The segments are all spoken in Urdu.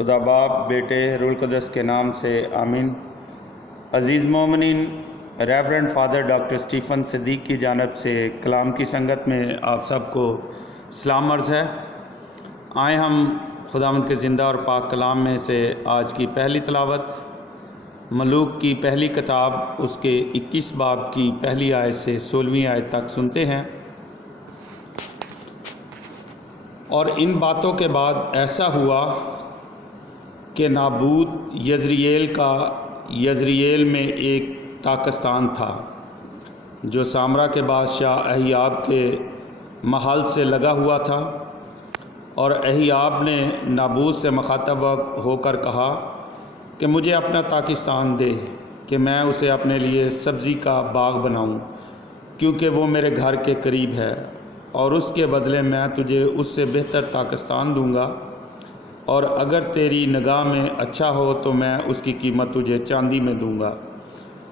خدا باپ بیٹے روح القدس کے نام سے آمین۔ عزیز مومنین، ریورنڈ فادر ڈاکٹر اسٹیفن صدیق کی جانب سے کلام کی سنگت میں آپ سب کو سلام عرض ہے۔ آئیں ہم خداوند کے زندہ اور پاک کلام میں سے آج کی پہلی تلاوت ملوک کی پہلی کتاب اس کے 21 باب کی پہلی آیت سے 16ویں آیت تک سنتے ہیں۔ اور ان باتوں کے بعد ایسا ہوا کہ نابوت یزرییل میں ایک تاکستان تھا جو سامرا کے بادشاہ اہیاب کے محل سے لگا ہوا تھا، اور اہیاب نے نابوت سے مخاطب ہو کر کہا کہ مجھے اپنا تاکستان دے کہ میں اسے اپنے لیے سبزی کا باغ بناؤں، کیونکہ وہ میرے گھر کے قریب ہے، اور اس کے بدلے میں تجھے اس سے بہتر تاکستان دوں گا، اور اگر تیری نگاہ میں اچھا ہو تو میں اس کی قیمت تجھے چاندی میں دوں گا۔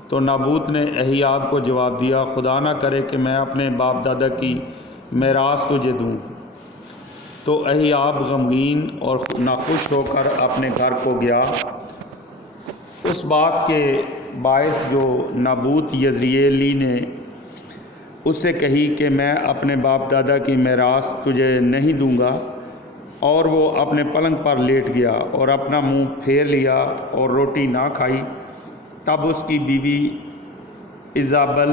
تو نابوت نے اہیاب کو جواب دیا، خدا نہ کرے کہ میں اپنے باپ دادا کی میراث تجھے دوں۔ تو اہیاب غمگین اور ناخوش ہو کر اپنے گھر کو گیا۔ اس بات کے باعث جو نابوت یزرییلی نے اس سے کہی کہ میں اپنے باپ دادا کی میراث تجھے نہیں دوں گا، اور وہ اپنے پلنگ پر لیٹ گیا اور اپنا منہ پھیر لیا اور روٹی نہ کھائی۔ تب اس کی بیوی ایزابل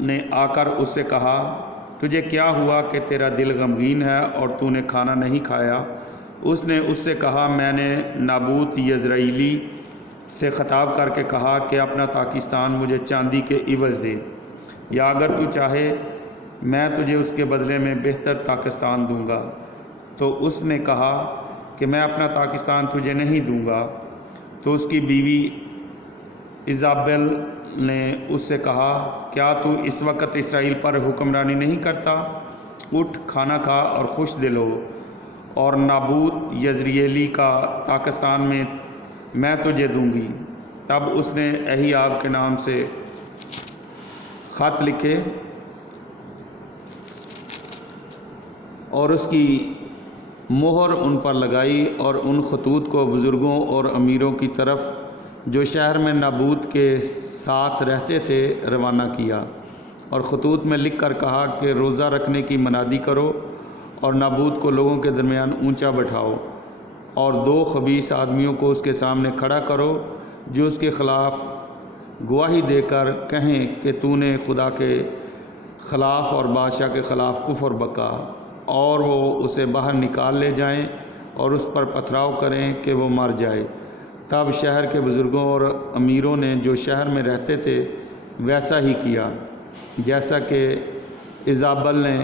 نے آ کر اس سے کہا، تجھے کیا ہوا کہ تیرا دل غمگین ہے اور تو نے کھانا نہیں کھایا؟ اس نے اس سے کہا، میں نے نابوت یزرعیلی سے خطاب کر کے کہا کہ اپنا تاکستان مجھے چاندی کے عوض دے، یا اگر تو چاہے میں تجھے اس کے بدلے میں بہتر تاکستان دوں گا۔ تو اس نے کہا کہ میں اپنا تاکستان تجھے نہیں دوں گا۔ تو اس کی بیوی ایزابل نے اس سے کہا، کیا تو اس وقت اسرائیل پر حکمرانی نہیں کرتا؟ اٹھ، کھانا کھا اور خوش دل ہو، اور نابوت یزرییلی کا تاکستان میں تجھے دوں گی۔ تب اس نے اہیاب کے نام سے خط لکھے اور اس کی مہر ان پر لگائی، اور ان خطوط کو بزرگوں اور امیروں کی طرف جو شہر میں نابوت کے ساتھ رہتے تھے روانہ کیا، اور خطوط میں لکھ کر کہا کہ روزہ رکھنے کی منادی کرو اور نابوت کو لوگوں کے درمیان اونچا بٹھاؤ، اور 2 خبیث آدمیوں کو اس کے سامنے کھڑا کرو جو اس کے خلاف گواہی دے کر کہیں کہ تو نے خدا کے خلاف اور بادشاہ کے خلاف کفر بکا، اور وہ اسے باہر نکال لے جائیں اور اس پر پتھراؤ کریں کہ وہ مر جائے۔ تب شہر کے بزرگوں اور امیروں نے جو شہر میں رہتے تھے ویسا ہی کیا جیسا کہ ایزابل نے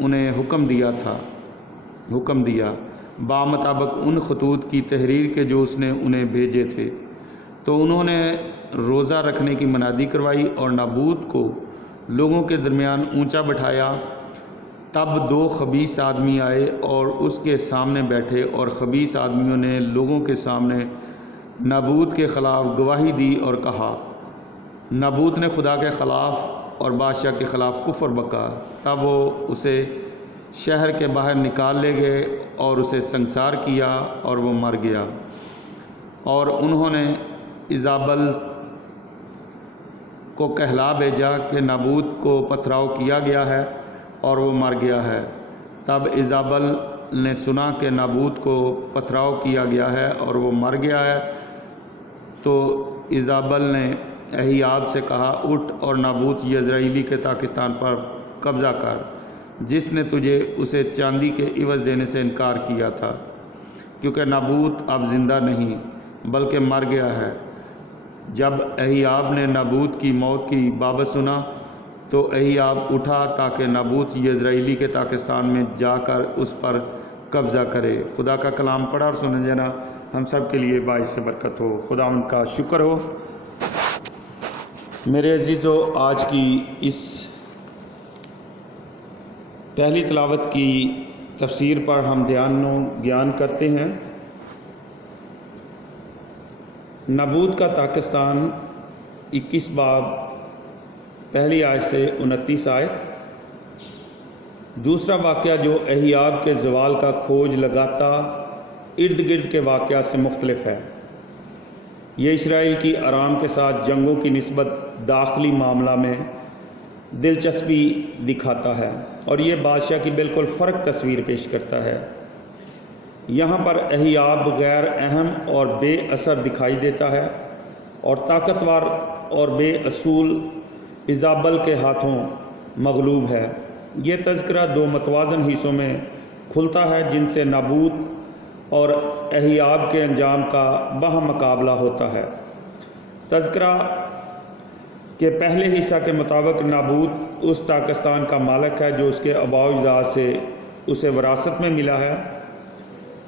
انہیں حکم دیا بامطابق ان خطوط کی تحریر کے جو اس نے انہیں بھیجے تھے۔ تو انہوں نے روزہ رکھنے کی منادی کروائی اور نابوت کو لوگوں کے درمیان اونچا بٹھایا۔ تب 2 خبیث آدمی آئے اور اس کے سامنے بیٹھے، اور خبیث آدمیوں نے لوگوں کے سامنے نابوت کے خلاف گواہی دی اور کہا، نابوت نے خدا کے خلاف اور بادشاہ کے خلاف کفر بکا۔ تب وہ اسے شہر کے باہر نکال لے گئے اور اسے سنسار کیا، اور وہ مر گیا۔ اور انہوں نے ایزابل کو کہلا بھیجا کہ نابوت کو پتھراؤ کیا گیا ہے اور وہ مر گیا ہے۔ تب ایزابل نے سنا کہ نابوت کو پتھراؤ کیا گیا ہے اور وہ مر گیا ہے، تو ایزابل نے اہیاب سے کہا، اٹھ اور نابوت یزرعیلی کے تاکستان پر قبضہ کر، جس نے تجھے اسے چاندی کے عوض دینے سے انکار کیا تھا، کیونکہ نابوت اب زندہ نہیں بلکہ مر گیا ہے۔ جب اہیاب نے نابوت کی موت کی بابت سنا تو اہیاب اٹھا تاکہ نابوت یزرعیلی کے تاکستان میں جا کر اس پر قبضہ کرے۔ خدا کا کلام پڑھا اور سنیں جانا ہم سب کے لیے باعث برکت ہو۔ خداوند کا شکر ہو۔ میرے عزیزو، آج کی اس پہلی تلاوت کی تفسیر پر ہم گیان کرتے ہیں۔ نابوت کا تاکستان 21 باب پہلی آیت سے 29 آیت۔ دوسرا واقعہ جو اہیاب کے زوال کا کھوج لگاتا ارد گرد کے واقعات سے مختلف ہے۔ یہ اسرائیل کی آرام کے ساتھ جنگوں کی نسبت داخلی معاملہ میں دلچسپی دکھاتا ہے، اور یہ بادشاہ کی بالکل فرق تصویر پیش کرتا ہے۔ یہاں پر اہیاب غیر اہم اور بے اثر دکھائی دیتا ہے، اور طاقتور اور بے اصول ایزابل کے ہاتھوں مغلوب ہے۔ یہ تذکرہ دو متوازن حصوں میں کھلتا ہے جن سے نابوت اور اہیاب کے انجام کا باہم مقابلہ ہوتا ہے۔ تذکرہ کے پہلے حصہ کے مطابق نابوت اس تاکستان کا مالک ہے جو اس کے آباء و اجداد سے اسے وراثت میں ملا ہے،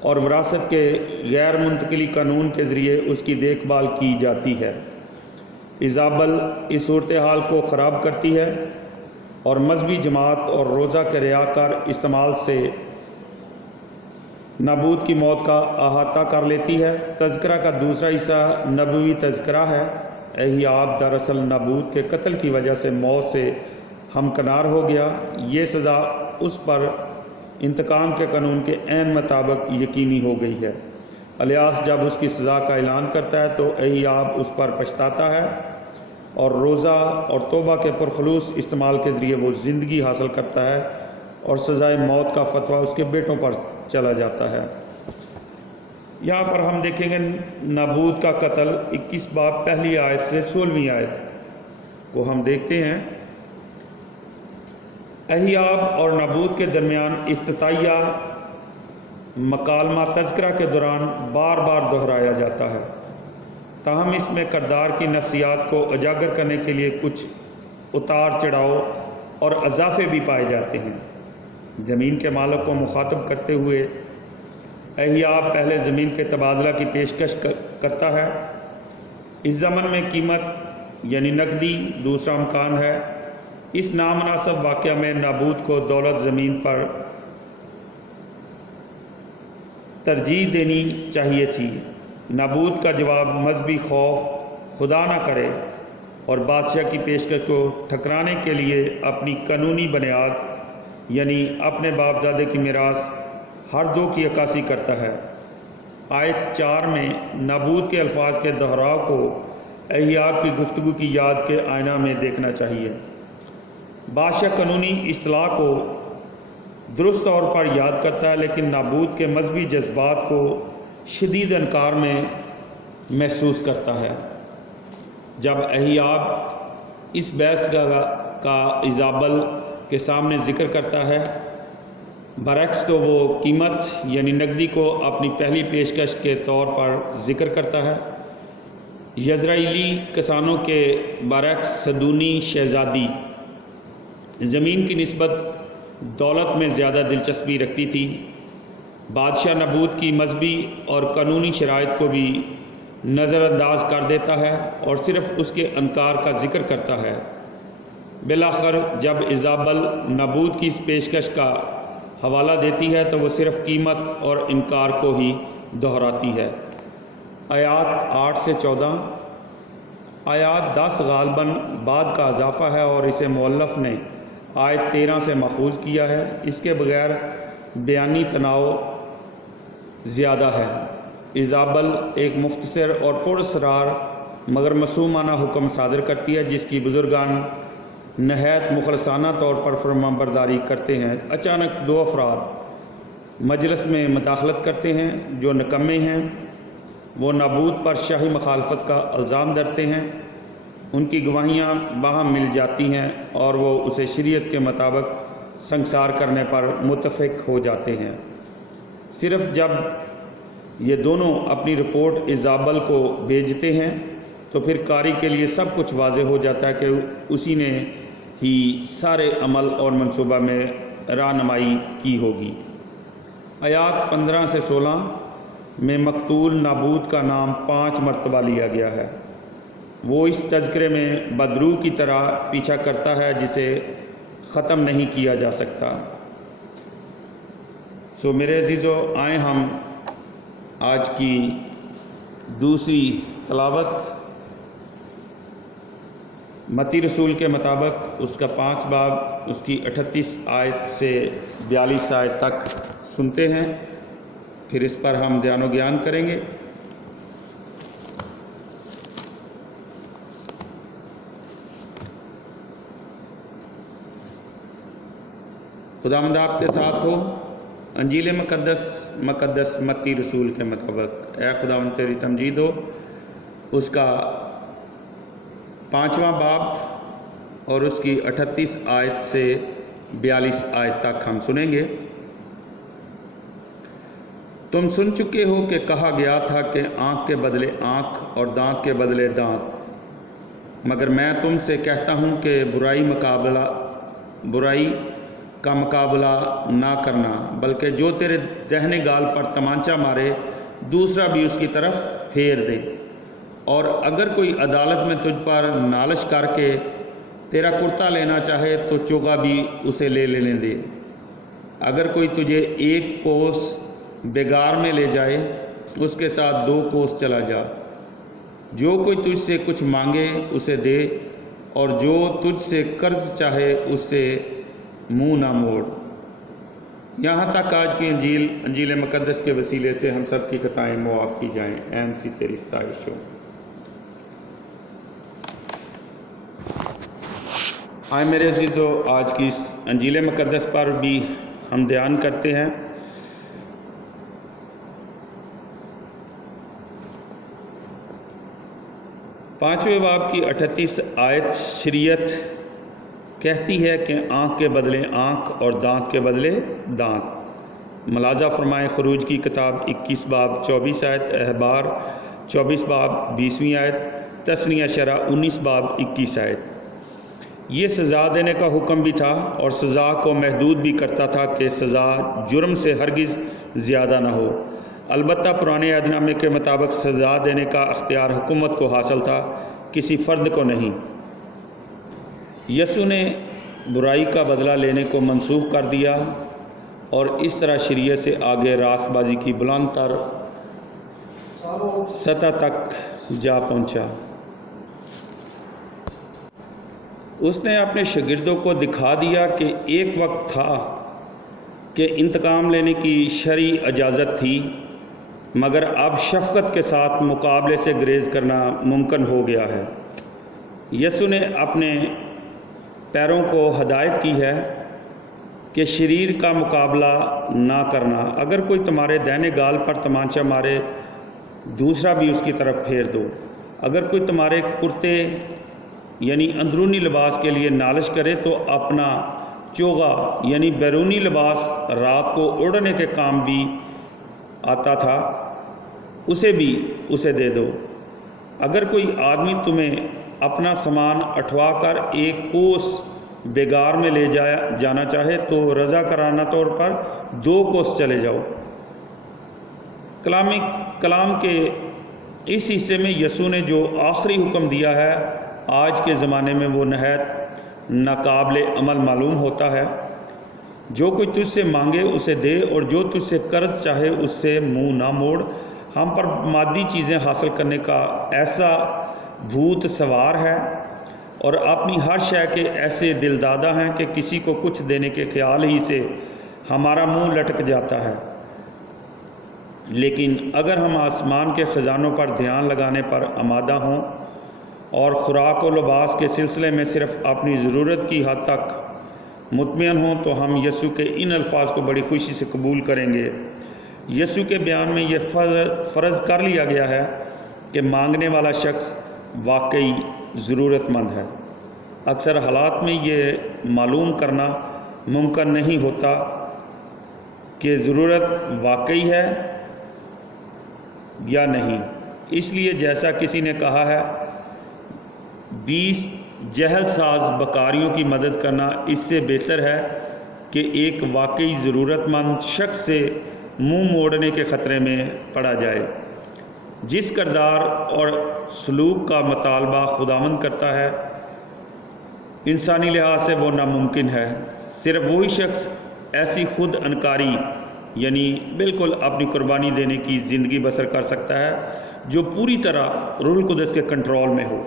اور وراثت کے غیر منتقلی قانون کے ذریعے اس کی دیکھ بھال کی جاتی ہے۔ ایزابل اس صورتحال کو خراب کرتی ہے اور مذہبی جماعت اور روزہ کے ریاکار استعمال سے نابوت کی موت کا احاطہ کر لیتی ہے۔ تذکرہ کا دوسرا حصہ نبوی تذکرہ ہے۔ اہیاب دراصل نابوت کے قتل کی وجہ سے موت سے ہمکنار ہو گیا۔ یہ سزا اس پر انتقام کے قانون کے عین مطابق یقینی ہو گئی ہے۔ الیاس جب اس کی سزا کا اعلان کرتا ہے تو اہیاب اس پر پچھتاتا ہے، اور روزہ اور توبہ کے پرخلوص استعمال کے ذریعے وہ زندگی حاصل کرتا ہے، اور سزائے موت کا فتویٰ اس کے بیٹوں پر چلا جاتا ہے۔ یہاں پر ہم دیکھیں گے نابوت کا قتل 21 باب پہلی آیت سے 16ویں آیت کو ہم دیکھتے ہیں۔ اہیاب اور نابوت کے درمیان افتتاحیہ مکالمہ تذکرہ کے دوران بار بار دہرایا جاتا ہے، تاہم اس میں کردار کی نفسیات کو اجاگر کرنے کے لیے کچھ اتار چڑھاؤ اور اضافے بھی پائے جاتے ہیں۔ زمین کے مالک کو مخاطب کرتے ہوئے اہیاب پہلے زمین کے تبادلہ کی پیشکش کرتا ہے۔ اس زمن میں قیمت یعنی نقدی دوسرا امکان ہے۔ اس نامناسب واقعہ میں نابوت کو دولت زمین پر ترجیح دینی چاہیے تھی۔ نابوت کا جواب مذہبی خوف خدا نہ کرے اور بادشاہ کی پیشکش کو ٹھکرانے کے لیے اپنی قانونی بنیاد یعنی اپنے باپ دادے کی میراث ہر دو کی عکاسی کرتا ہے۔ آیت 4 میں نابوت کے الفاظ کے دہراؤ کو اہیاب کی گفتگو کی یاد کے آئینہ میں دیکھنا چاہیے۔ بادشاہ قانونی اصطلاح کو درست طور پر یاد کرتا ہے، لیکن نابوت کے مذہبی جذبات کو شدید انکار میں محسوس کرتا ہے۔ جب اہیاب اس بحث کا ایزابل کے سامنے ذکر کرتا ہے، برعکس تو وہ قیمت یعنی نقدی کو اپنی پہلی پیشکش کے طور پر ذکر کرتا ہے۔ یزرائیلی کسانوں کے برعکس صدونی شہزادی زمین کی نسبت دولت میں زیادہ دلچسپی رکھتی تھی۔ بادشاہ نابوت کی مذہبی اور قانونی شرائط کو بھی نظر انداز کر دیتا ہے اور صرف اس کے انکار کا ذکر کرتا ہے۔ بالآخر جب ایزابل نابوت کی اس پیشکش کا حوالہ دیتی ہے تو وہ صرف قیمت اور انکار کو ہی دہراتی ہے۔ آیات 8 سے 14۔ آیات 10 غالباً بعد کا اضافہ ہے اور اسے مؤلف نے آیت 13 سے ماخوذ کیا ہے۔ اس کے بغیر بیانی تناؤ زیادہ ہے۔ ایزابل ایک مختصر اور پراسرار مگر معصومانہ حکم صادر کرتی ہے جس کی بزرگان نہایت مخلصانہ طور پر فرمانبرداری کرتے ہیں۔ اچانک دو افراد مجلس میں مداخلت کرتے ہیں جو نکمے ہیں۔ وہ نابوت پر شاہی مخالفت کا الزام دھرتے ہیں۔ ان کی گواہیاں باہم مل جاتی ہیں اور وہ اسے شریعت کے مطابق سنگسار کرنے پر متفق ہو جاتے ہیں۔ صرف جب یہ دونوں اپنی رپورٹ ایزابل کو بھیجتے ہیں تو پھر قاری کے لیے سب کچھ واضح ہو جاتا ہے کہ اسی نے ہی سارے عمل اور منصوبہ میں رہنمائی کی ہوگی۔ آیات 15 سے 16 میں مقتول نابوت کا نام 5 مرتبہ لیا گیا ہے۔ وہ اس تذکرے میں بدروح کی طرح پیچھا کرتا ہے جسے ختم نہیں کیا جا سکتا۔ میرے عزیزو، آئیں ہم آج کی دوسری تلاوت متی رسول کے مطابق اس کا 5 باب اس کی 38 آیت سے 42 آیت تک سنتے ہیں۔ پھر اس پر ہم دھیان و گیان کریں گے۔ خداوند آپ کے ساتھ ہو۔ انجیل مقدس متی رسول کے مطابق۔ اے خداوند تیری تمجید ہو۔ اس کا 5واں باب اور اس کی 38 آیت سے 42 آیت تک ہم سنیں گے۔ تم سن چکے ہو کہ کہا گیا تھا کہ آنکھ کے بدلے آنکھ اور دانت کے بدلے دانت، مگر میں تم سے کہتا ہوں کہ برائی کا مقابلہ نہ کرنا، بلکہ جو تیرے دہنے گال پر تمانچہ مارے دوسرا بھی اس کی طرف پھیر دے، اور اگر کوئی عدالت میں تجھ پر نالش کر کے تیرا کرتا لینا چاہے تو چوگا بھی اسے لے لینے دے۔ اگر کوئی تجھے ایک کوس بگار میں لے جائے اس کے ساتھ 2 کوس چلا جا۔ جو کوئی تجھ سے کچھ مانگے اسے دے، اور جو تجھ سے قرض چاہے اس سے منہ نہ موڑ۔ یہاں تک آج کی انجیل مقدس کے وسیلے سے ہم سب کی خطائیں معاف کی جائیں۔ اے مسیح تیری ستائش ہو۔ ہائے میرے عزیزو، آج کی اس انجیل مقدس پر بھی ہم دھیان کرتے ہیں۔ پانچویں باب کی 38 آیت شریعت کہتی ہے کہ آنکھ کے بدلے آنکھ اور دانت کے بدلے دانت۔ ملاحظہ فرمائیں خروج کی کتاب 21 باب 24 آیت، احبار 24 باب 20ویں آیت، تثنیہ شرح 19 باب 21 آیت۔ یہ سزا دینے کا حکم بھی تھا اور سزا کو محدود بھی کرتا تھا کہ سزا جرم سے ہرگز زیادہ نہ ہو۔ البتہ پرانے عہد نامے کے مطابق سزا دینے کا اختیار حکومت کو حاصل تھا، کسی فرد کو نہیں۔ یسوع نے برائی کا بدلہ لینے کو منسوخ کر دیا اور اس طرح شریعت سے آگے راست بازی کی بلند تر سطح تک جا پہنچا۔ اس نے اپنے شاگردوں کو دکھا دیا کہ ایک وقت تھا کہ انتقام لینے کی شرعی اجازت تھی، مگر اب شفقت کے ساتھ مقابلے سے گریز کرنا ممکن ہو گیا ہے۔ یسوع نے اپنے پیروں کو ہدایت کی ہے کہ شریر کا مقابلہ نہ کرنا۔ اگر کوئی تمہارے دہنے گال پر تمانچہ مارے دوسرا بھی اس کی طرف پھیر دو۔ اگر کوئی تمہارے کرتے یعنی اندرونی لباس کے لیے نالش کرے تو اپنا چوغا یعنی بیرونی لباس رات کو اڑنے کے کام بھی آتا تھا اسے دے دو۔ اگر کوئی آدمی تمہیں اپنا سامان اٹھوا کر ایک کوس بگار میں لے جانا چاہے تو رضا کرانہ طور پر 2 کوس چلے جاؤ۔ کلام کے اس حصے میں یسوع نے جو آخری حکم دیا ہے آج کے زمانے میں وہ نہایت ناقابل عمل معلوم ہوتا ہے۔ جو کوئی تجھ سے مانگے اسے دے، اور جو تجھ سے قرض چاہے اس سے منہ نہ موڑ۔ ہم پر مادی چیزیں حاصل کرنے کا ایسا بھوت سوار ہے اور اپنی ہر شے کے ایسے دل دادہ ہیں کہ کسی کو کچھ دینے کے خیال ہی سے ہمارا منہ لٹک جاتا ہے۔ لیکن اگر ہم آسمان کے خزانوں پر دھیان لگانے پر آمادہ ہوں اور خوراک و لباس کے سلسلے میں صرف اپنی ضرورت کی حد تک مطمئن ہوں تو ہم یسوع کے ان الفاظ کو بڑی خوشی سے قبول کریں گے۔ یسوع کے بیان میں یہ فرض کر لیا گیا ہے کہ مانگنے والا شخص واقعی ضرورت مند ہے۔ اکثر حالات میں یہ معلوم کرنا ممکن نہیں ہوتا کہ ضرورت واقعی ہے یا نہیں۔ اس لیے جیسا کسی نے کہا ہے 20 جہل ساز بکاریوں کی مدد کرنا اس سے بہتر ہے کہ ایک واقعی ضرورت مند شخص سے منہ موڑنے کے خطرے میں پڑا جائے۔ جس کردار اور سلوک کا مطالبہ خداوند کرتا ہے انسانی لحاظ سے وہ ناممکن ہے۔ صرف وہی شخص ایسی خود انکاری یعنی بالکل اپنی قربانی دینے کی زندگی بسر کر سکتا ہے جو پوری طرح روح القدس کے کنٹرول میں ہو۔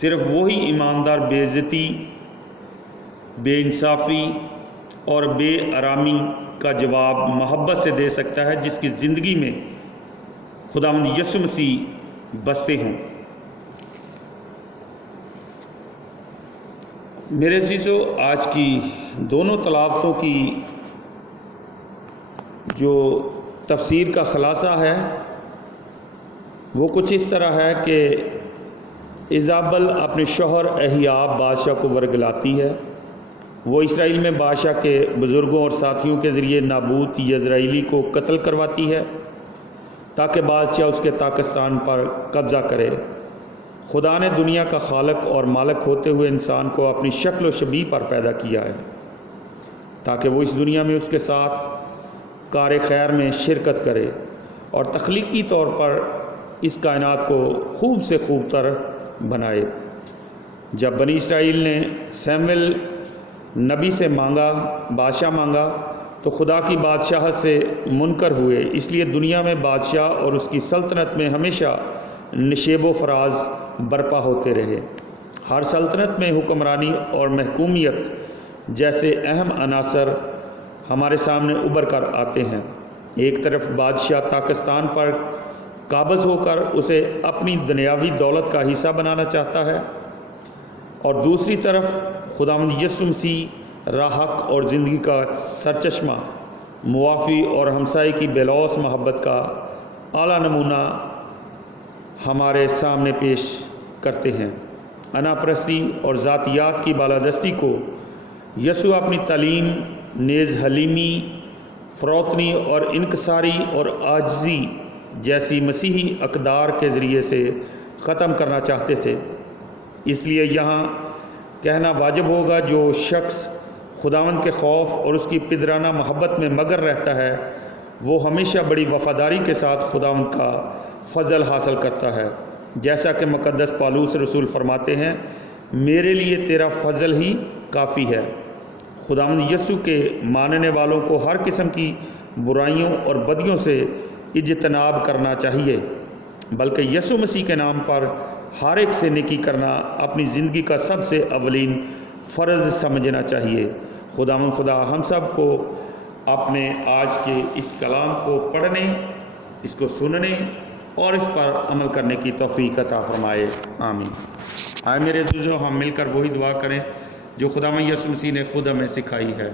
صرف وہی ایماندار بے عزتی، بے انصافی اور بے آرامی کا جواب محبت سے دے سکتا ہے جس کی زندگی میں خداوند یسوع مسیح بستے ہوں۔ میرے عزیزو، آج کی دونوں تلاوتوں کی جو تفسیر کا خلاصہ ہے وہ کچھ اس طرح ہے کہ ایزابل اپنے شوہر اہیاب بادشاہ کو ورگلاتی ہے۔ وہ اسرائیل میں بادشاہ کے بزرگوں اور ساتھیوں کے ذریعے نابوت یزرائیلی کو قتل کرواتی ہے تاکہ بادشاہ اس کے تاکستان پر قبضہ کرے۔ خدا نے دنیا کا خالق اور مالک ہوتے ہوئے انسان کو اپنی شکل و شبیہ پر پیدا کیا ہے تاکہ وہ اس دنیا میں اس کے ساتھ کار خیر میں شرکت کرے اور تخلیقی طور پر اس کائنات کو خوب سے خوب تر بنائے۔ جب بنی اسرائیل نے سیموئیل نبی سے بادشاہ مانگا تو خدا کی بادشاہت سے منکر ہوئے، اس لیے دنیا میں بادشاہ اور اس کی سلطنت میں ہمیشہ نشیب و فراز برپا ہوتے رہے۔ ہر سلطنت میں حکمرانی اور محکومیت جیسے اہم عناصر ہمارے سامنے ابھر کر آتے ہیں۔ ایک طرف بادشاہ تاکستان پر قابض ہو کر اسے اپنی دنیاوی دولت کا حصہ بنانا چاہتا ہے، اور دوسری طرف خداوند یسوع مسیح راہ حق اور زندگی کا سرچشمہ، موافی اور ہمسائے کی بے لوث محبت کا اعلیٰ نمونہ ہمارے سامنے پیش کرتے ہیں۔ انا پرستی اور ذاتیات کی بالادستی کو یسوع اپنی تعلیم نیز حلیمی، فروتنی اور انکساری اور عاجزی جیسی مسیحی اقدار کے ذریعے سے ختم کرنا چاہتے تھے۔ اس لیے یہاں کہنا واجب ہوگا جو شخص خداوند کے خوف اور اس کی پدرانہ محبت میں مگن رہتا ہے وہ ہمیشہ بڑی وفاداری کے ساتھ خداوند کا فضل حاصل کرتا ہے، جیسا کہ مقدس پالوس رسول فرماتے ہیں، میرے لیے تیرا فضل ہی کافی ہے۔ خداوند یسوع کے ماننے والوں کو ہر قسم کی برائیوں اور بدیوں سے اجتناب کرنا چاہیے، بلکہ یسوع مسیح کے نام پر ہر ایک سے نیکی کرنا اپنی زندگی کا سب سے اولین فرض سمجھنا چاہیے۔ خداوند خدا ہم سب کو اپنے آج کے اس کلام کو پڑھنے، اس کو سننے اور اس پر عمل کرنے کی توفیق عطا فرمائے، آمین۔ آئے میرے عزیزو، ہم مل کر وہی دعا کریں جو خداوند یسوع مسیح نے خود ہمیں سکھائی ہے۔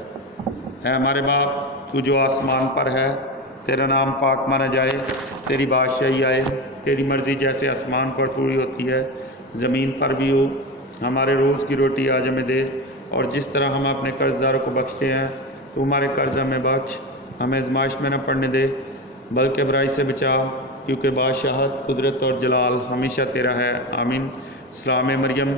اے ہمارے باپ، تو جو آسمان پر ہے، تیرا نام پاک مانا جائے، تیری بادشاہی آئے، تیری مرضی جیسے آسمان پر پوری ہوتی ہے زمین پر بھی ہو۔ ہمارے روز کی روٹی آج ہمیں دے، اور جس طرح ہم اپنے قرض داروں کو بخشتے ہیں تو ہمارے قرض ہمیں بخش، ہمیں آزمائش میں نہ پڑنے دے بلکہ برائی سے بچا، کیونکہ بادشاہت، قدرت اور جلال ہمیشہ تیرا ہے، آمین۔ سلام مریم،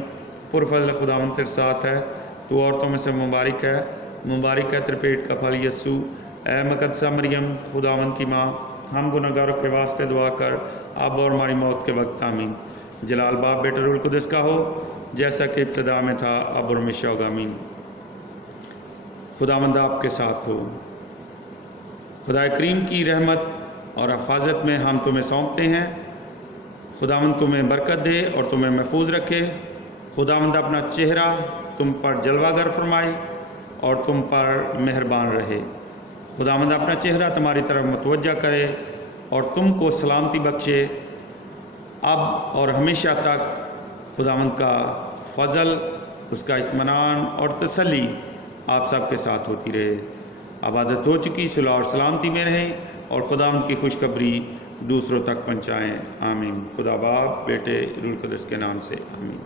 پرفضل خداوند تیرے ساتھ ہے، تو عورتوں میں سے مبارک ہے تیرے پیٹ کا پھل یسوع۔ اے مقدسہ مریم، خداوند کی ماں، ہم گنہگاروں کے واسطے دعا کر اب اور ہماری موت کے وقت، آمین۔ جلال باپ، بیٹے، روح القدس کا ہو، جیسا کہ ابتدا میں تھا اب اور ہمیشہ ہوگا، آمین۔ خداوند آپ کے ساتھ ہو۔ خدا کریم کی رحمت اور حفاظت میں ہم تمہیں سونپتے ہیں۔ خداوند تمہیں برکت دے اور تمہیں محفوظ رکھے۔ خداوند اپنا چہرہ تم پر جلوہ گر فرمائے اور تم پر مہربان رہے۔ خداوند اپنا چہرہ تمہاری طرف متوجہ کرے اور تم کو سلامتی بخشے اب اور ہمیشہ تک۔ خداوند کا فضل، اس کا اطمینان اور تسلی آپ سب کے ساتھ ہوتی رہے۔ عبادت ہو چکی، صلح اور سلامتی میں رہیں اور خداوند کی خوشخبری دوسروں تک پہنچائیں، آمین۔ خدا باپ، بیٹے، روح القدس کے نام سے، آمین۔